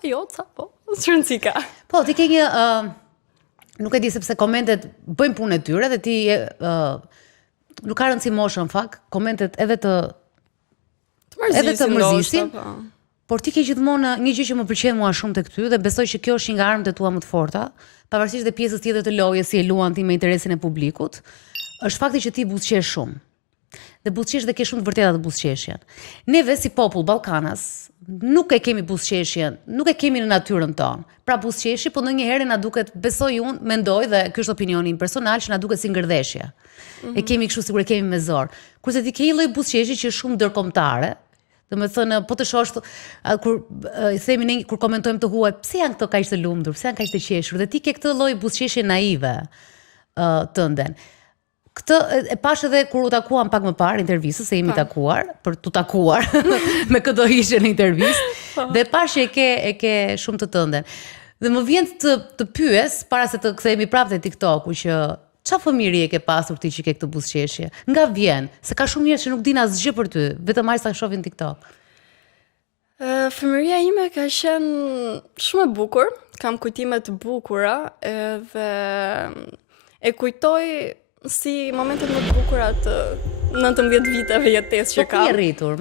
ca jo, ca po. Çrëndsi ka. Po, ti ke një nuk e di sepse komentet bëjnë punën e tyre dhe ti nuk ka rëndësi moshën fakt, komentet edhe të mërzisin. Por ti ke gjithmonë një gjë që më pëlqen mua shumë tek ty dhe besoj që kjo është një nga armët e tua më të forta, pavarësisht dhe pjesës tjetër të lojës si e luan ti me interesin e publikut, është fakti që ti buzëqesh shumë. Dhe buzëqesh dhe ke shumë të vërteta të buzëqeshjen. Neve si popull ballkanas nuk e kemi buzëqeshjen, nuk e kemi në natyrën tonë. Pra buzëqeshi, po ndonjëherë na duket, besoj unë, mendoj dhe ky është opinioni im personal, që na duket si ngërdheshje. E kemi kështu sikur e kemi me zor. Kurse ti ke një lloj buzëqeshi që është shumë ndërkombëtare. Domethënë, po të shohësh kur themi ne kur komentojmë të huaj, pse janë këto kaq të lumtur, pse janë kaq të qeshur, dhe ti ke këtë lloj buzëqeshje naive tënden. Këtë e pash edhe kur u takuam pak më parë intervistës, se jemi takuar për tu takuar me këto ishte në intervistë, dhe pash që e ke shumë të tënden. Dhe më vjen të pyes para se të kthehemi prapë te TikToku që qa fëmiri e ke pasur ti që ke këtë buzëqeshje? Nga vjen? Se ka shumë njerëz që nuk din asgjë për ty, vetëm aq sa shohin TikTok. Fëmëria ime ka qenë shumë e bukur, kam kujtime të bukura dhe e kujtoj si momentet më të bukura të 19 viteve jetesë që kam. Po ku je rritur?